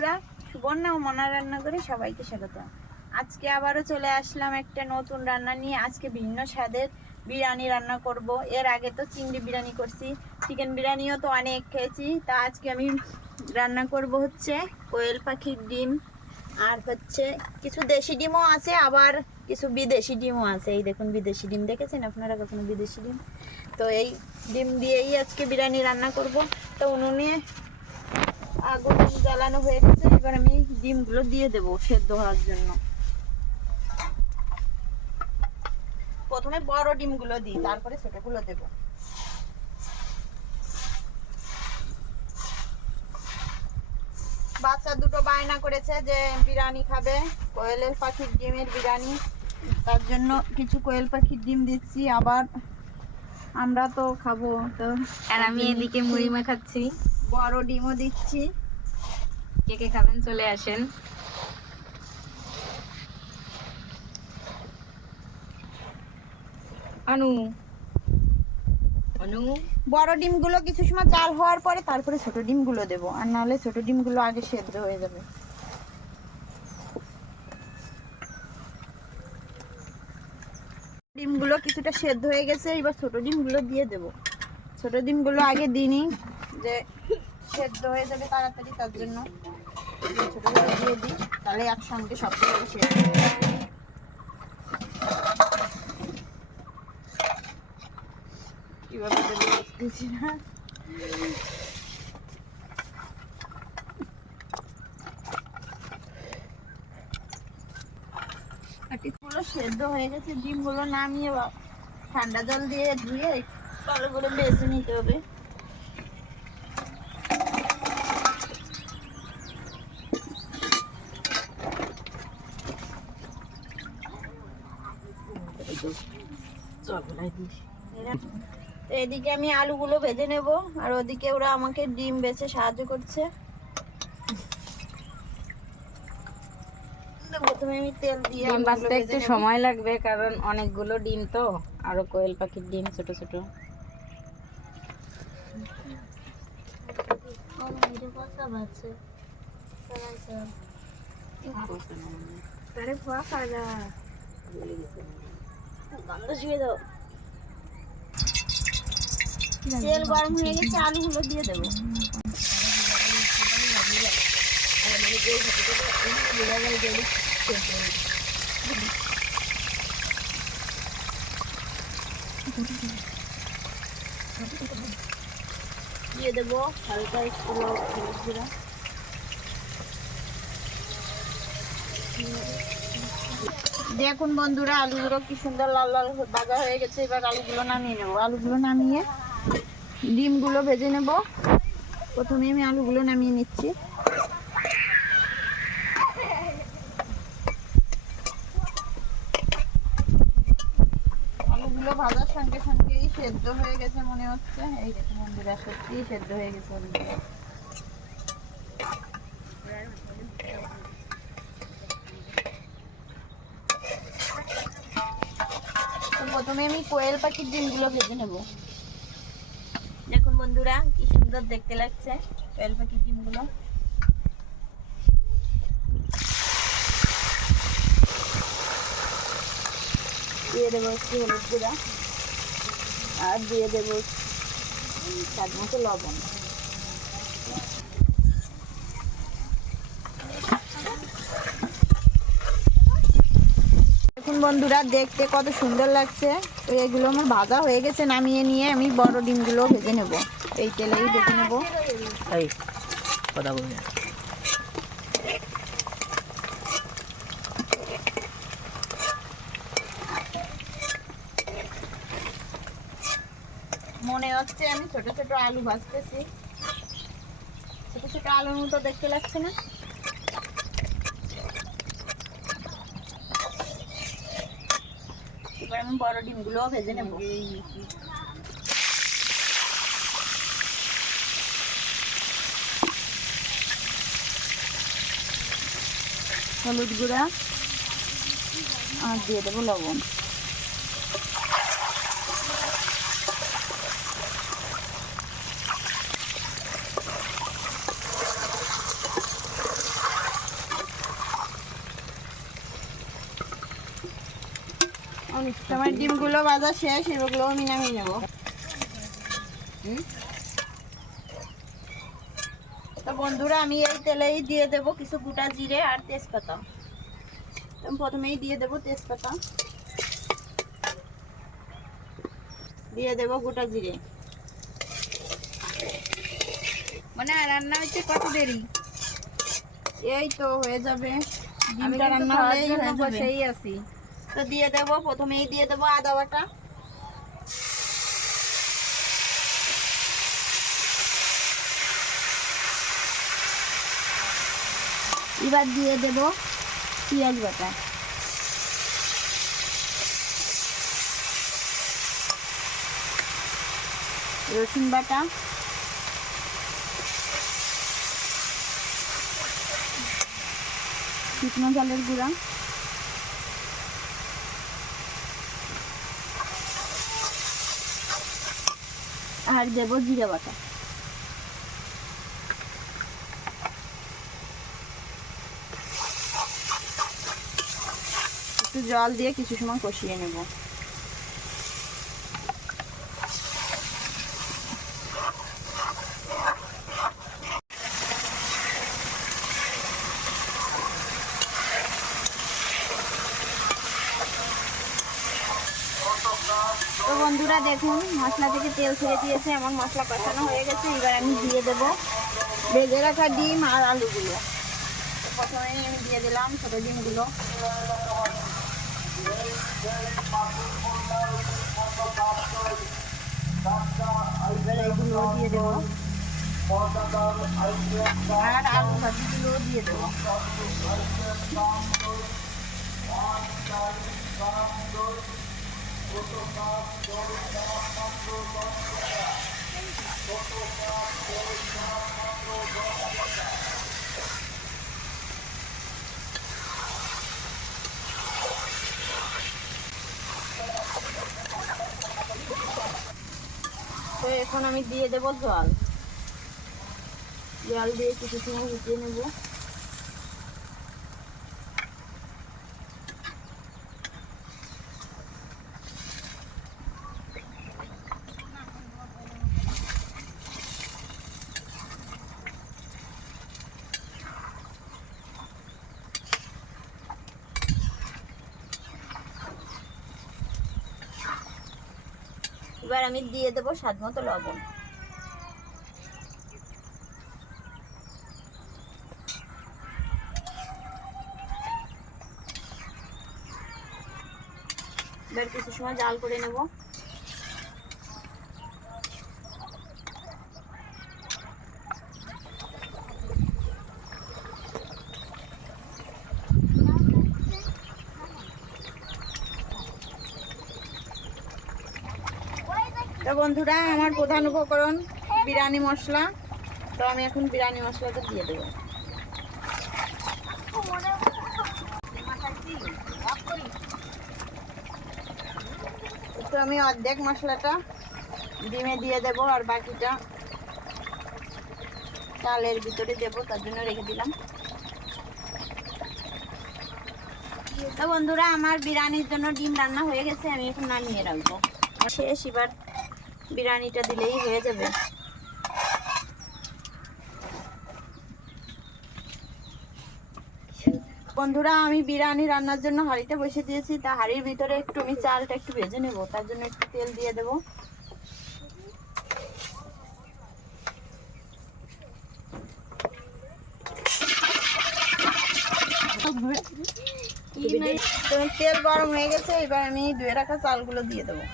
বন্ধুরা, সুবর্ণা ও মনা রান্না করে সবাইকে স্বাগত। আজকে আবারও চলে আসলাম একটা নতুন রান্না নিয়ে। আজকে ভিন্ন স্বাদের বিরিয়ানি রান্না করব। এর আগে তো চিংড়ি বিরিয়ানি করছি, চিকেন বিরিয়ানিও তো অনেক খেয়েছি। তা আজকে আমি রান্না করব হচ্ছে কোয়েল পাখির ডিম, আর হচ্ছে কিছু দেশি ডিমও আছে, আবার কিছু বিদেশি ডিমও আছে। এই দেখুন, বিদেশি ডিম দেখেছেন আপনারা কখনো বিদেশি ডিম? তো এই ডিম দিয়েই আজকে বিরিয়ানি রান্না করব। তো উনুনে আগুন জ্বালানো হয়ে গেছে, এবার আমি ডিমগুলো দিয়ে দেব সেদ্ধ হওয়ার জন্য। প্রথমে বড় ডিমগুলো দিই, তারপরে ছোটগুলো দেব। বাচ্চা দুটো বায়না করেছে যে বিরিয়ানি খাবে, কোয়েলের পাখির ডিমের বিরিয়ানি। তার জন্য কিছু কোয়েল পাখির ডিম দিচ্ছি, আবার আমরা তো খাবো। তো আর আমি এদিকে মুড়ি মাখাচ্ছি, বড় ডিমও দিচ্ছি। কে কে খাবেন চলে আসেন। অনু অনু বড় ডিমগুলো কিছু সময় জাল হওয়ার পরে তারপরে ছোট ডিমগুলো দেবো, আর নাহলে ছোট ডিমগুলো আগে সেদ্ধ হয়ে যাবে। ডিমগুলো কিছুটা সেদ্ধ হয়ে গেছে, এবার ছোট ডিমগুলো দিয়ে দেব। ছোট ডিমগুলো আগে দিইনি, যে সেদ্ধ হয়ে যাবে তাড়াতাড়ি, তার জন্য ছোটগুলো দিয়ে দিই, তাহলে একসঙ্গে সবগুলো সেদ্ধ হয়ে যাবে। কিভাবে দেবো বুঝতেছি না। ডিমগুলো সেদ্ধ হয়ে গেছে, ডিমগুলো নামিয়ে ঠান্ডা জল দিয়ে ধুয়ে ভালো করে বেছে নিতে হবে। এদিকে আমি আলুগুলো ভেজে নেব, আর ওদিকে ওরা আমাকে ডিম বেছে সাহায্য করছে। প্রথমে আমি তেল দিয়ে ডিম ভাজতে একটু সময় লাগবে, কারণ অনেকগুলো ডিম তো, আরো কোয়েল পাখির ডিম ছোট ছোট। তেল গরম হয়ে গেছে, আলুগুলো দিয়ে দেবো। দিয়ে দেবো হালকা একটু হলুদ গুঁড়া। দেখুন বন্ধুরা, আলুগুলো কি সুন্দর লাল লাল ভাজা হয়ে গেছে। এবার আলুগুলো নামিয়ে নেবো। আলুগুলো নামিয়ে ডিমগুলো ভেজে নেব। প্রথমে আমি আলুগুলো নামিয়ে নিচ্ছি। আলুগুলো ভাজার সঙ্গে সঙ্গেই সেদ্ধ হয়ে গেছে মনে হচ্ছে। এই দেখুন বন্ধুরা, সত্যিই সেদ্ধ হয়ে গেছে আলুগুলো। প্রথমে আমি কোয়েল পাখির ডিমগুলো ভেজে নেব। দেখুন বন্ধুরা, কি সুন্দর দেখতে লাগছে কোয়েল পাখির ডিমগুলো। দিয়ে দেবো একটু হলুদ গুঁড়া, আর দিয়ে দেবো স্বাদ মতো লবণ। দেখুন বন্ধুরা, দেখতে কত সুন্দর লাগছে। তো এগুলো আমার ভাজা হয়ে গেছে, নামিয়ে নিয়ে আমি বড় ডিমগুলো ভেজে নেব। এই তেলেই ভেজে নেব। মনে হচ্ছে আমি ছোট ছোট আলু ভাজতেছি। ছোট ছোট আলুর মতো দেখতে লাগছে না? এবার আমি বড় ডিমগুলোও ভেজে নেব। হলুদ গুঁড়া, আর দিয়ে দেবো লবণ। আমার ডিমগুলো ভাজা শেষ, এগুলো আমি নামিয়ে নেব। তো বন্ধুরা আমি এই তেলেই দিয়ে দেব কিছু গোটা জিরে আর তেজপাতা। আমি প্রথমেই দিয়ে দেব তেজপাতা, দিয়ে দেব গোটা জিরে। মানে রান্না হচ্ছে কত দেরি? এই তো হয়ে যাবে, আমি ডিমটা রান্না হলেই হয়ে যাবে। বসেই আছি। তো দিয়ে দেব, প্রথমেই দিয়ে দেব আদা বাটা, এবার দিয়ে দেব পেঁয়াজ বাটা, রসুন বাটা, শুকনো ঝালের গুঁড়া, আর দেব জিরে বাটা। একটু জল দিয়ে কিছু সময় কষিয়ে নেব। তো বন্ধুরা দেখুন মশলা থেকে তেল ছেড়ে দিয়েছে, আমার মশলা কষানো হয়ে গেছে। এবার আমি দিয়ে দেব ভেজে রাখা ডিম আর আলুগুলো। প্রথমেই আমি দিয়ে দিলাম ছোটো ডিমগুলো, এবার এইগুলো দিয়ে দেবো আর আলু ভাজিগুলো দিয়ে দেবো। তো এখন আমি দিয়ে দেব জল, জল দিয়ে কিছু সময় ফুটিয়ে নেব। এবার আমি দিয়ে দেব স্বাদ মতো লবণ। এবার কিছু সময় জাল করে নেব। তো বন্ধুরা আমার প্রধান উপকরণ বিরিয়ানি মশলা, তো আমি এখন বিরিয়ানি মশলাটা দিয়ে দেবো। তো আমি অর্ধেক মশলাটা ডিমে দিয়ে দেব আর বাকিটা চালের ভিতরে দেব, তার জন্য রেখে দিলাম। তো বন্ধুরা আমার বিরিয়ানির জন্য ডিম রান্না হয়ে গেছে, আমি এখন নামিয়ে রাখবো। শেষ, এবার বিরিয়ানিটা দিলেই হয়ে যাবে। বন্ধুরা আমি বিরিয়ানি রান্নার জন্য হাঁড়িতে বসে দিয়েছি, তা হাঁড়ির ভিতরে একটু আমি চালটা একটু ভেজে নেব, তার জন্য একটু তেল দিয়ে দেব। তেল গরম হয়ে গেছে, এবার আমি ধুয়ে রাখা চালগুলো দিয়ে দেবো।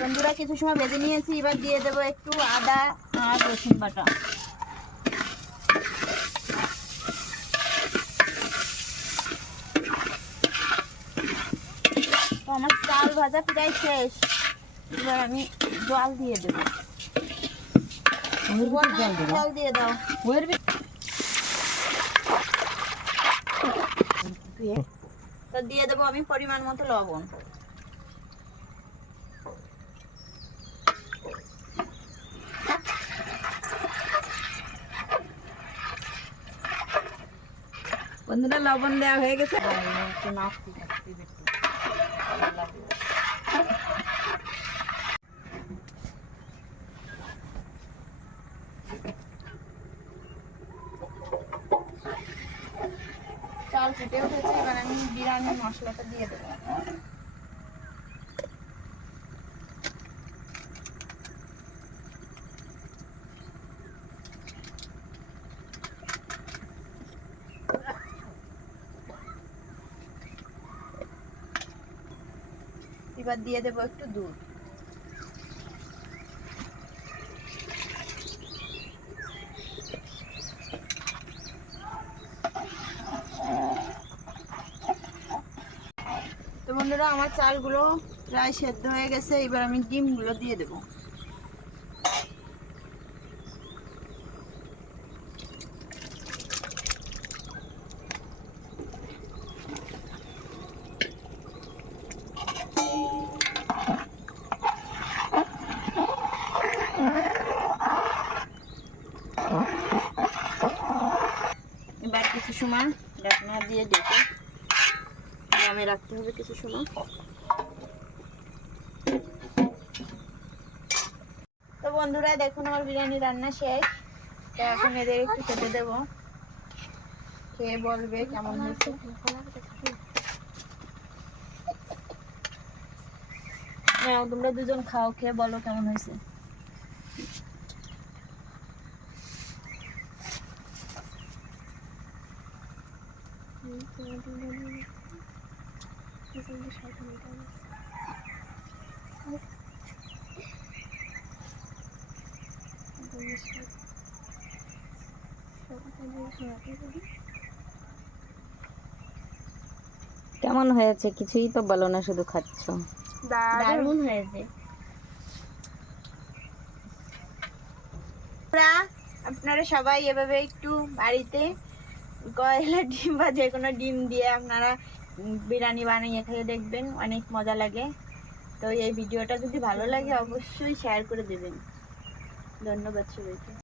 বন্ধুরা কিছু সময় ভেজে নিয়েছি, এবার দিয়ে দেবো একটু আদা আর রসুন বাটা। তো আমার চাল ভাজা প্রায় শেষ, এবার আমি জল দিয়ে দেবো। জল দিয়ে দাও। তো দিয়ে দেবো আমি পরিমাণ মতো লবণ। বন্ধুরা লবণ দেওয়া হয়ে গেছে। চাল ফুটে উঠেছে, এবার আমি বিরিয়ানির মশলাটা দিয়ে দেবো। এবার দিয়ে দেবো একটু দুধ। তো বন্ধুরা আমার চালগুলো প্রায় সেদ্ধ হয়ে গেছে, এবার আমি ডিমগুলো দিয়ে দেবো। এবার কিছু সময় ঢাকনা দিয়ে ডেকে দমে রাখতে হবে কিছু সময়। তো বন্ধুরা দেখুন আমার বিরিয়ানি রান্না শেষ। তো এখন এদের একটু খেতে দেবো, খেয়ে বলবে কেমন হয়েছে। হ্যাঁ তোমরা দুজন খাও, খেয়ে বলো কেমন হয়েছে। কেমন হয়েছে কিছুই তো বলো না, শুধু খাচ্ছ। দারুণ হয়েছে। আপনারা সবাই এভাবে একটু বাড়িতে কয়লা ডিম বা যে কোনো ডিম দিয়ে আপনারা বিরিয়ানি বানিয়ে খেয়ে দেখবেন, অনেক মজা লাগে। তো এই ভিডিওটা যদি ভালো লাগে অবশ্যই শেয়ার করে দেবেন। ধন্যবাদ সবাইকে।